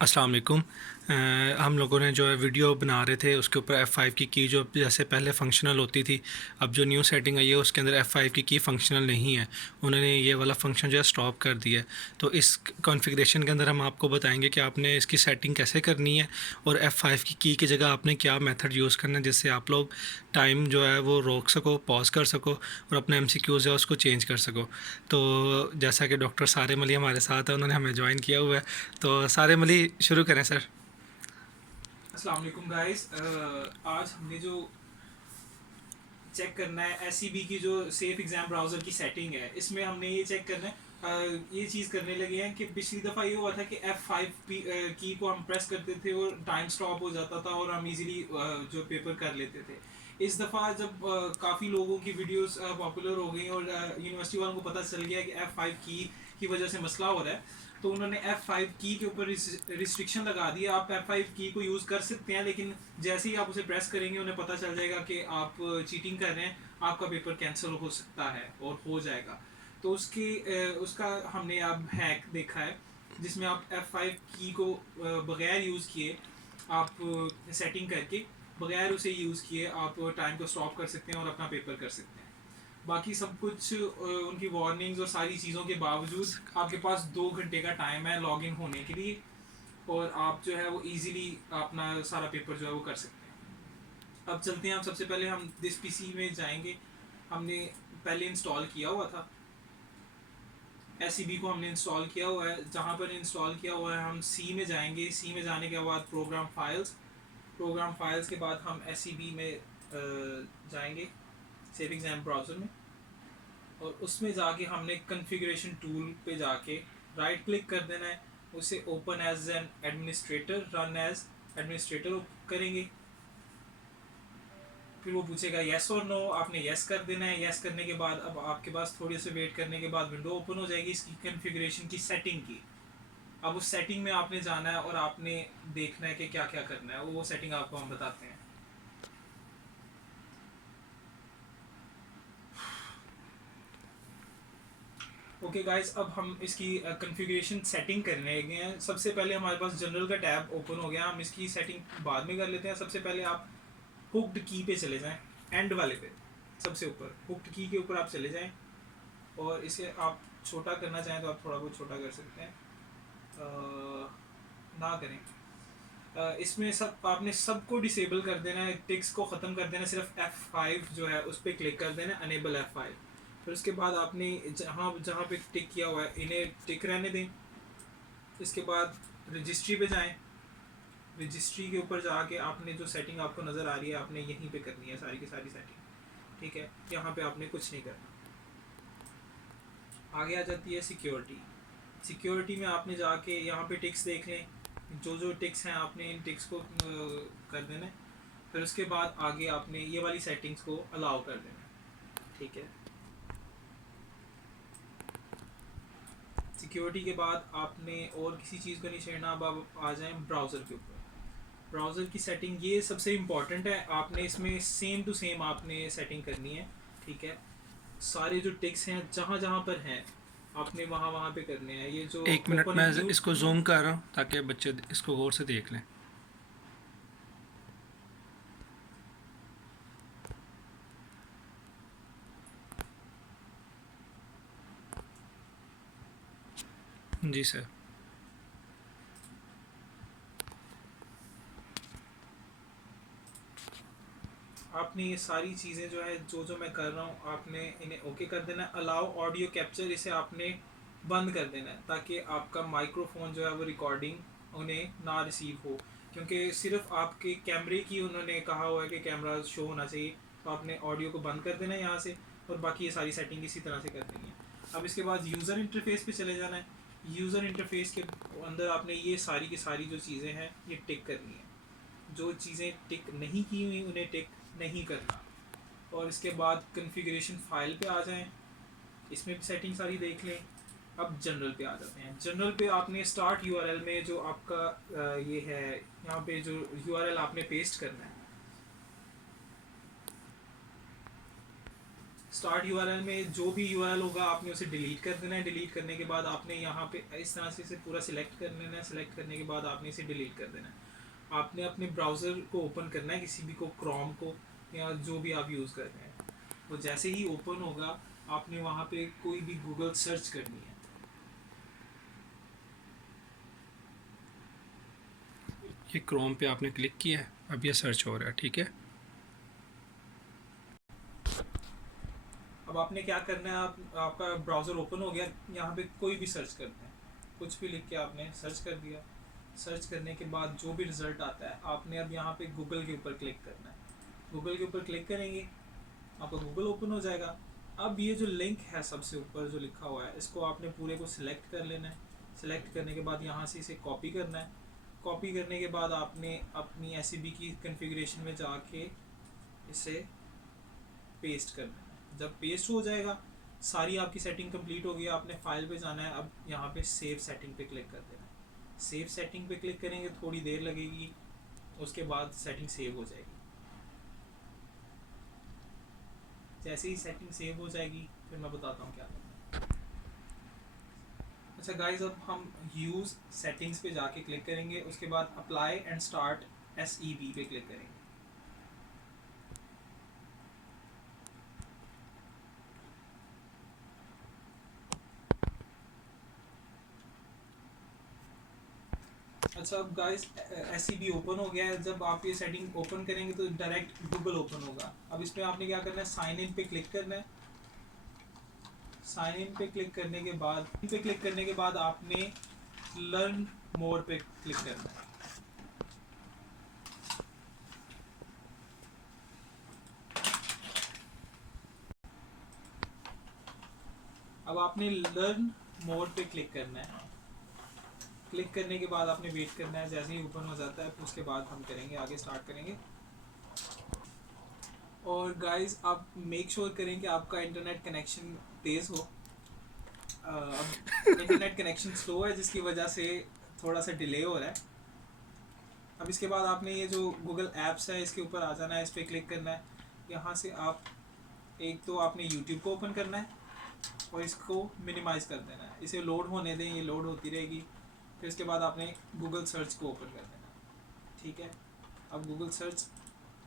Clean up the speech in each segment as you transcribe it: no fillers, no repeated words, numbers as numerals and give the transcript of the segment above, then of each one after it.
अस्सलाम वालेकुम। हम लोगों ने जो है वीडियो बना रहे थे उसके ऊपर F5 की जो जैसे पहले फंक्शनल होती थी, अब जो न्यू सेटिंग आई है उसके अंदर F5 की फंक्शनल नहीं है। उन्होंने ये वाला फंक्शन जो है स्टॉप कर दिया है। तो इस कॉन्फ़िगरेशन के अंदर हम आपको बताएंगे कि आपने इसकी सेटिंग कैसे करनी है और F5 की जगह आपने क्या मेथड यूज़ करना है जिससे आप लोग टाइम जो है वो रोक सको, पॉज कर सको और अपने MCQs है उसको चेंज कर सको। तो जैसा कि डॉक्टर सारिम अली हमारे साथ है, उन्होंने हमें ज्वाइन किया हुआ है। तो सारिम अली शुरू करें सर। अस्सलाम वालेकुम गाइस। आज हमने जो चेक करना है एससीबी की जो सेफ एग्जाम ब्राउज़र की सेटिंग है, इसमें हमने ये चेक करना है। ये चीज़ करने लगे हैं कि पिछली दफ़ा ये हुआ था कि F5 की को हम प्रेस करते थे और टाइम स्टॉप हो जाता था और हम इजीली जो पेपर कर लेते थे। इस दफ़ा जब काफ़ी लोगों की वीडियोस पॉपुलर हो गई और यूनिवर्सिटी वालों को पता चल गया कि F5 की वजह से मसला हो रहा है, तो उन्होंने F5 के ऊपर रिस्ट्रिक्शन लगा दिया। आप F5 को यूज़ कर सकते हैं, लेकिन जैसे ही आप उसे प्रेस करेंगे उन्हें पता चल जाएगा कि आप चीटिंग कर रहे हैं, आपका पेपर कैंसिल हो सकता है और हो जाएगा। तो उसका हमने अब हैक देखा है, जिसमें आप F5 को बगैर यूज़ किए, आप सेटिंग करके बगैर उसे यूज़ किए आप टाइम को स्टॉप कर सकते हैं और अपना पेपर कर सकते हैं। बाकी सब कुछ उनकी वार्निंग्स और सारी चीज़ों के बावजूद आपके पास 2 घंटे का टाइम है लॉग इन होने के लिए, और आप जो है वो इजीली अपना सारा पेपर जो है वो कर सकते हैं। अब चलते हैं, हम सबसे पहले हम दिस पीसी में जाएंगे। हमने पहले इंस्टॉल किया हुआ था एसईबी को, हमने इंस्टॉल किया हुआ है। जहाँ पर इंस्टॉल किया हुआ है हम सी में जाएंगे। सी में जाने के बाद प्रोग्राम फाइल्स के बाद हम एसईबी में जाएंगे, सेव एग्जाम ब्राउज़र में। और उसमें जाके हमने कन्फिग्रेशन टूल पे जाके राइट क्लिक कर देना है, उसे open as an administrator, run as administrator करेंगे। फिर वो पूछेगा येस और नो, आपने येस कर देना है। येस करने के बाद अब आपके पास थोड़ी से वेट करने के बाद विंडो ओपन हो जाएगी इसकी कन्फिग्रेशन की सेटिंग की। अब उस सेटिंग में आपने जाना है और आपने देखना है कि क्या क्या करना है, वो सेटिंग आपको हम बताते हैं। ओके गाइस, अब हम इसकी कॉन्फ़िगरेशन सेटिंग करने लगे हैं। सबसे पहले हमारे पास जनरल का टैब ओपन हो गया, हम इसकी सेटिंग बाद में कर लेते हैं। सबसे पहले आप हुक्ड की पे चले जाएं, एंड वाले पे, सबसे ऊपर हुक्ड की के ऊपर आप चले जाएं। और इसे आप छोटा करना चाहें तो आप थोड़ा बहुत छोटा कर सकते हैं, ना करें। इसमें सब आपने सबको डिसेबल कर देना है, टिक्स को ख़त्म कर देना है। सिर्फ F5 जो है उस पर क्लिक कर देना है, अनेबल F5। फिर उसके बाद आपने जहाँ जहाँ पे टिक किया हुआ है इन्हें टिक रहने दें। इसके बाद रजिस्ट्री पे जाएं। रजिस्ट्री के ऊपर जाके आपने जो सेटिंग आपको नज़र आ रही है आपने यहीं पे करनी है, सारी की सारी सेटिंग। ठीक है, यहाँ पे आपने कुछ नहीं करना। आगे आ जाती है सिक्योरिटी। सिक्योरिटी में आपने जाके यहाँ पे टिक्स देख लें, जो जो टिक्स हैं आपने इन टिक्स को कर देना है। फिर उसके बाद आगे आपने ये वाली सेटिंग्स को अलाउ कर देना है। ठीक है, सिक्योरिटी के बाद आपने और किसी चीज़ को नहीं छेड़ना। अब आप आ जाएं ब्राउज़र के ऊपर। ब्राउज़र की सेटिंग ये सबसे इम्पॉर्टेंट है, आपने इसमें सेम टू सेम आपने सेटिंग करनी है। ठीक है, सारे जो टिक्स हैं जहाँ जहाँ पर हैं आपने वहाँ वहाँ पे करने हैं। ये जो एक मिनट ओपन मैं इंक्लूड, इसको जूम कर रहा हूँ ताकि बच्चे इसको गौर से देख लें। जी सर। आपने ये सारी चीज़ें जो है जो जो मैं कर रहा हूँ आपने इन्हें ओके कर देना है। अलाउ ऑडियो कैप्चर, इसे आपने बंद कर देना है ताकि आपका माइक्रोफोन जो है वो रिकॉर्डिंग उन्हें ना रिसीव हो, क्योंकि सिर्फ आपके कैमरे की उन्होंने कहा हुआ है कि कैमरा शो होना चाहिए। तो आपने ऑडियो को बंद कर देना है यहाँ से, और बाकी ये सारी सेटिंग इसी तरह से कर देनी है। अब इसके बाद यूज़र इंटरफेस पे चले जाना है। यूज़र इंटरफेस के अंदर आपने ये सारी की सारी जो चीज़ें हैं ये टिक करनी है। जो चीज़ें टिक नहीं की हुई उन्हें टिक नहीं करना। और इसके बाद कन्फिग्रेशन फाइल पे आ जाएं, इसमें भी सेटिंग सारी देख लें। अब जनरल पे आ जाते हैं। जनरल पे आपने स्टार्ट यूआरएल में जो आपका ये है, यहाँ पे जो यूआरएल आपने पेस्ट करना है, स्टार्ट यूआरएल में जो भी यूआरएल होगा आपने उसे डिलीट कर देना है। डिलीट करने के बाद आपने यहाँ पे इस तरह से इसे पूरा सिलेक्ट कर लेना है। सिलेक्ट करने के बाद आपने इसे डिलीट कर देना है। आपने अपने ब्राउज़र को ओपन करना है, किसी भी को, क्रोम को या जो भी आप यूज़ कर रहे हैं। तो जैसे ही ओपन होगा आपने वहाँ पे कोई भी गूगल सर्च करनी है। ये क्रोम पे आपने क्लिक किया है, अब ये सर्च हो रहा है, ठीक है। अब आपने क्या करना है, आपका ब्राउज़र ओपन हो गया, यहाँ पे कोई भी सर्च करते हैं, कुछ भी लिख के आपने सर्च कर दिया। सर्च करने के बाद जो भी रिज़ल्ट आता है आपने अब यहाँ पे गूगल के ऊपर क्लिक करना है। गूगल के ऊपर क्लिक करेंगे आपका गूगल ओपन हो जाएगा। अब ये जो लिंक है सबसे ऊपर जो लिखा हुआ है, इसको आपने पूरे को सिलेक्ट कर लेना है। सिलेक्ट करने के बाद यहाँ से इसे कॉपी करना है। कॉपी करने के बाद आपने अपनी SCB की कॉन्फ़िगरेशन में जाके इसे पेस्ट करना है। जब पेस्ट हो जाएगा, सारी आपकी सेटिंग कंप्लीट हो गई, आपने फाइल पे जाना है। अब यहाँ पे सेव सेटिंग पे क्लिक कर देना है। सेव सेटिंग पे क्लिक करेंगे, थोड़ी देर लगेगी, उसके बाद सेटिंग सेव हो जाएगी। जैसे ही सेटिंग सेव हो जाएगी फिर मैं बताता हूँ क्या करना है। अच्छा गाइस, अब हम यूज़ सेटिंग्स पे जाके क्लिक करेंगे, उसके बाद अप्लाई एंड स्टार्ट SEB पे क्लिक करेंगे। अच्छा अब गाइस SEB ओपन हो गया है। जब आप ये सेटिंग ओपन करेंगे तो डायरेक्ट गूगल ओपन होगा। अब इसमें आपने क्या करना है, साइन इन पे क्लिक करना है। साइन इन पे क्लिक करने के बाद आपने लर्न मोर पे क्लिक करना है। अब आपने लर्न मोर पे क्लिक करना है। क्लिक करने के बाद आपने वेट करना है, जैसे ही ओपन हो जाता है उसके बाद हम करेंगे, आगे स्टार्ट करेंगे। और गाइस आप मेक श्योर करें कि आपका इंटरनेट कनेक्शन तेज़ हो। अब इंटरनेट कनेक्शन स्लो है जिसकी वजह से थोड़ा सा डिले हो रहा है। अब इसके बाद आपने ये जो गूगल ऐप्स है इसके ऊपर आ जाना है, इस पर क्लिक करना है। यहाँ से आप एक तो आपने यूट्यूब को ओपन करना है और इसको मिनिमाइज़ कर देना है। इसे लोड होने दें, ये लोड होती रहेगी। फिर इसके बाद आपने गूगल सर्च को ओपन कर देना है, ठीक है। अब गूगल सर्च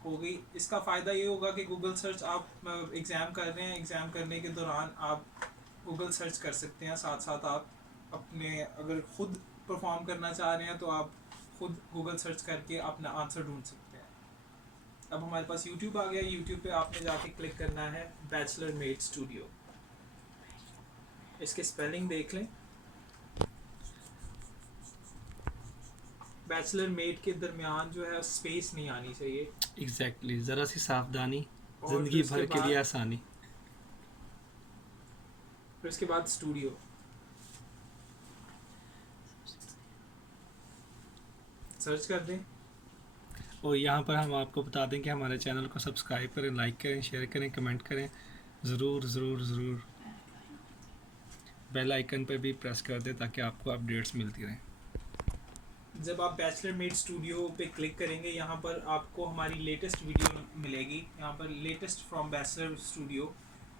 हो गई। इसका फ़ायदा ये होगा कि गूगल सर्च आप एग्ज़ाम कर रहे हैं, एग्ज़ाम करने के दौरान आप गूगल सर्च कर सकते हैं। साथ साथ आप अपने अगर ख़ुद परफॉर्म करना चाह रहे हैं तो आप खुद गूगल सर्च करके अपना आंसर ढूंढ सकते हैं। अब हमारे पास यूट्यूब आ गया। यूट्यूब पे आपने जाके क्लिक करना है बैचलर मेड स्टूडियो। इसके स्पेलिंग देख लें। बैचलर मेड के दरमियान जो है स्पेस नहीं आनी चाहिए। एग्जैक्टली, ज़रा सी सावधानी, और ज़िंदगी भर के लिए आसानी। फिर उसके बाद स्टूडियो। सर्च कर दें। और यहाँ पर हम आपको बता दें कि हमारे चैनल को सब्सक्राइब करें, लाइक करें, शेयर करें, कमेंट करें, ज़रूर ज़रूर ज़रूर। बेल आइकन पर भी प्रेस कर दें ताकि आपको अपडेट्स मिलती रहें। जब आप बैचलर मेड स्टूडियो पे क्लिक करेंगे, यहाँ पर आपको हमारी लेटेस्ट वीडियो मिलेगी। यहाँ पर लेटेस्ट फ्रॉम बैचलर स्टूडियो,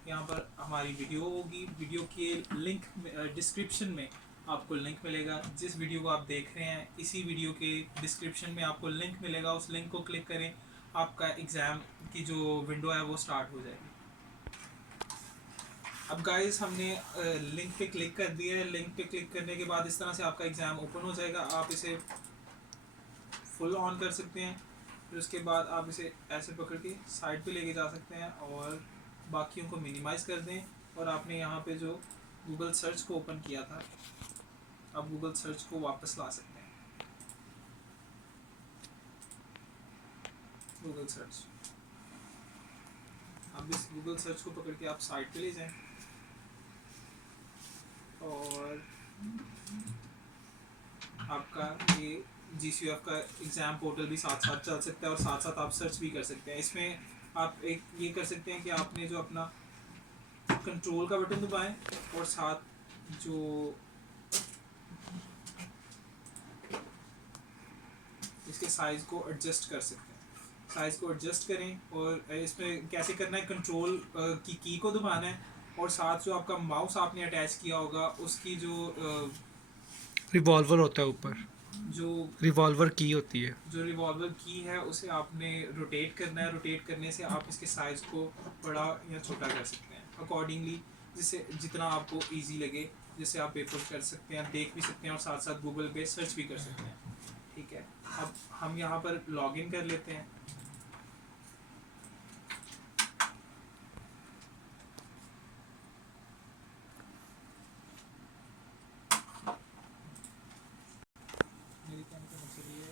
यहाँ पर हमारी वीडियो होगी। वीडियो के लिंक डिस्क्रिप्शन में आपको लिंक मिलेगा। जिस वीडियो को आप देख रहे हैं इसी वीडियो के डिस्क्रिप्शन में आपको लिंक मिलेगा। उस लिंक को क्लिक करें, आपका एग्ज़ाम की जो विंडो है वो स्टार्ट हो जाएगी। अब गाइस हमने लिंक पे क्लिक कर दिया है। लिंक पे क्लिक करने के बाद इस तरह से आपका एग्ज़ाम ओपन हो जाएगा। आप इसे फुल ऑन कर सकते हैं। फिर उसके बाद आप इसे ऐसे पकड़ के साइड पे लेके जा सकते हैं और बाकियों को मिनिमाइज़ कर दें। और आपने यहाँ पे जो गूगल सर्च को ओपन किया था, अब गूगल सर्च को वापस ला सकते हैं। गूगल सर्च, अब इस गूगल सर्च को पकड़ के आप साइड पे ले जाएं और आपका ये GCUF का एग्ज़ाम पोर्टल भी साथ साथ चल सकता है और साथ साथ आप सर्च भी कर सकते हैं। इसमें आप एक ये कर सकते हैं कि आपने जो अपना कंट्रोल का बटन दबाएं और साथ जो इसके साइज़ को एडजस्ट कर सकते हैं। साइज़ को एडजस्ट करें और इसमें कैसे करना है, कंट्रोल की को दबाना है और साथ जो आपका माउस आपने अटैच किया होगा उसकी रिवॉल्वर होता है ऊपर, जो रिवॉल्वर की होती है। जो रिवॉल्वर की है उसे आपने रोटेट करना है। रोटेट करने से आप इसके साइज़ को बड़ा या छोटा कर सकते हैं अकॉर्डिंगली, जिससे जितना आपको इजी लगे, जिससे आप पेपर कर सकते हैं, देख भी सकते हैं और साथ साथ गूगल पे सर्च भी कर सकते हैं। ठीक है, अब हम यहाँ पर लॉगिन कर लेते हैं। मेरी कैमरे में चलिए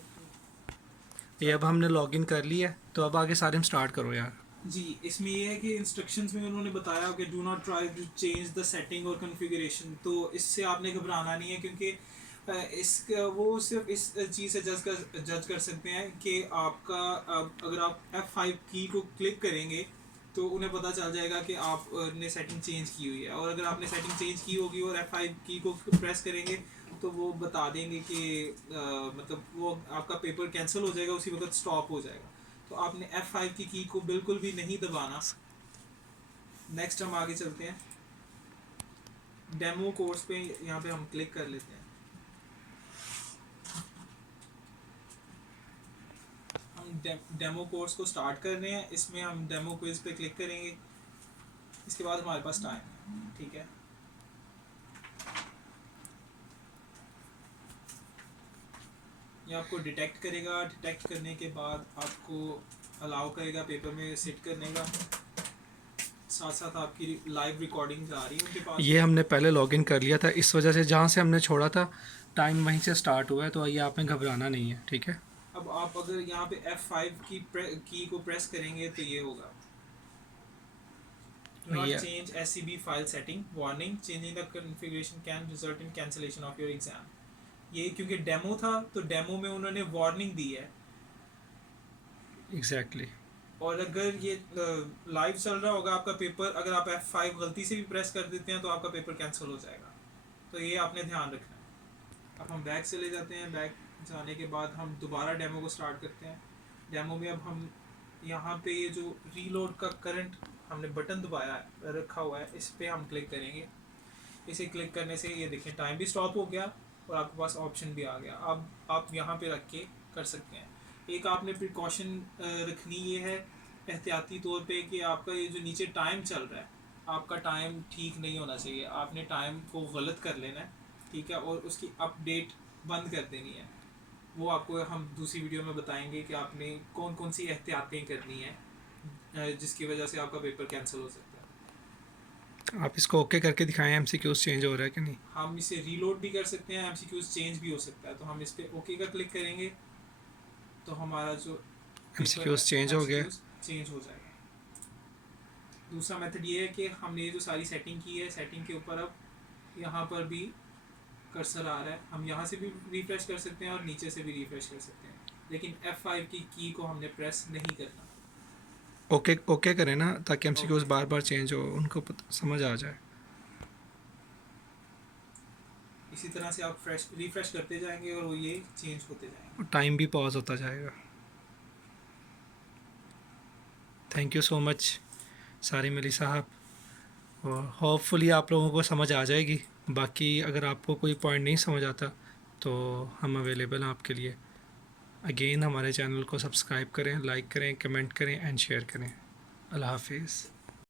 ये अब हमने लॉगिन कर लिया है, तो अब आगे सारे हम स्टार्ट करो यार। जी, इसमें ये है कि इंस्ट्रक्शंस में उन्होंने बताया कि do not try to change the setting और कॉन्फ़िगरेशन, तो इससे आपने घबराना नहीं है क्योंकि इस वो सिर्फ इस चीज़ से जज कर सकते हैं कि आपका अगर आप F5 की को क्लिक करेंगे तो उन्हें पता चल जाएगा कि आपने सेटिंग चेंज की हुई है, और अगर आपने सेटिंग चेंज की होगी और F5 की को प्रेस करेंगे तो वो बता देंगे कि मतलब वो आपका पेपर कैंसिल हो जाएगा, उसी वक्त स्टॉप हो जाएगा। तो आपने F5 की को बिल्कुल भी नहीं दबाना। नेक्स्ट हम आगे चलते हैं, डेमो कोर्स पे यहाँ पे हम क्लिक कर लेते हैं। हम डेमो कोर्स को स्टार्ट कर रहे हैं, इसमें हम डेमो क्विज पे क्लिक करेंगे। इसके बाद हमारे पास टाइम है, ठीक है। ये आपको डिटेक्ट करेगा, डिटेक्ट करने के बाद आपको अलाउ करेगा पेपर में सिट करने का। साथ साथ आपकी लाइव रिकॉर्डिंग आ रही है उनके पास। ये हमने पहले लॉगिन कर लिया था, इस वजह से जहाँ से हमने छोड़ा था टाइम वहीं से स्टार्ट हुआ है, तो ये आप में घबराना नहीं है, ठीक है। अब आप अगर यहाँ पे F5 की को प्रेस करेंगे तो ये होगा, Do not ये change SCB file setting. Warning: changing the configuration can result in cancellation of your exam. ये क्योंकि डेमो था तो डेमो में उन्होंने वार्निंग दी है, एग्जैक्टली और अगर ये लाइव चल रहा होगा आपका पेपर, अगर आप F5 गलती से भी प्रेस कर देते हैं तो आपका पेपर कैंसिल हो जाएगा। तो ये आपने ध्यान रखना है। अब हम बैक चले जाते हैं। बैक जाने के बाद हम दोबारा डेमो को स्टार्ट करते हैं। डेमो में अब हम यहाँ पे ये जो रीलोड का करंट हमने बटन दबाया है, रखा हुआ है, इस पर हम क्लिक करेंगे। इसे क्लिक करने से ये देखें टाइम भी स्टॉप हो गया और आपके पास ऑप्शन भी आ गया। अब आप यहाँ पे रख के कर सकते हैं। एक आपने प्रिकॉशन रखनी ये है एहतियाती तौर पे कि आपका ये जो नीचे टाइम चल रहा है, आपका टाइम ठीक नहीं होना चाहिए। आपने टाइम को गलत कर लेना है, ठीक है, और उसकी अपडेट बंद कर देनी है। वो आपको हम दूसरी वीडियो में बताएंगे कि आपने कौन कौन सी एहतियातें करनी है जिसकी वजह से आपका पेपर कैंसिल हो सकता है। आप इसको ओके करके दिखाएं, एमसीक्यूज चेंज हो रहा है कि नहीं। हम इसे रीलोड भी कर सकते हैं, एमसीक्यूज चेंज भी हो सकता है। तो हम इस पर ओके का क्लिक करेंगे तो हमारा जो एमसीक्यूज चेंज हो गया। चेंज हो जाएगा। दूसरा मेथड ये है कि हमने ये जो सारी सेटिंग की है, सेटिंग के ऊपर अब यहाँ पर भी कर्सर आ रहा है, हम यहाँ से भी रिफ्रेश कर सकते हैं और नीचे से भी रिफ्रेश कर सकते हैं, लेकिन F5 की को हमने प्रेस नहीं करना। ओके ओके करें ना, ताकि एमसीक्यूज Okay. बार बार चेंज हो, उनको समझ आ जाए। इसी तरह से आप रिफ्रेश करते जाएंगे और वो ये चेंज होते जाएंगे। टाइम भी पॉज होता जाएगा। Thank you so much Sarim Ali साहब, और होपफुली आप लोगों को समझ आ जाएगी। बाकी अगर आपको कोई पॉइंट नहीं समझ आता तो हम अवेलेबल हैं आपके लिए। अगेन हमारे चैनल को सब्सक्राइब करें, लाइक करें, कमेंट करें एंड शेयर करें। अल्लाह हाफिज़।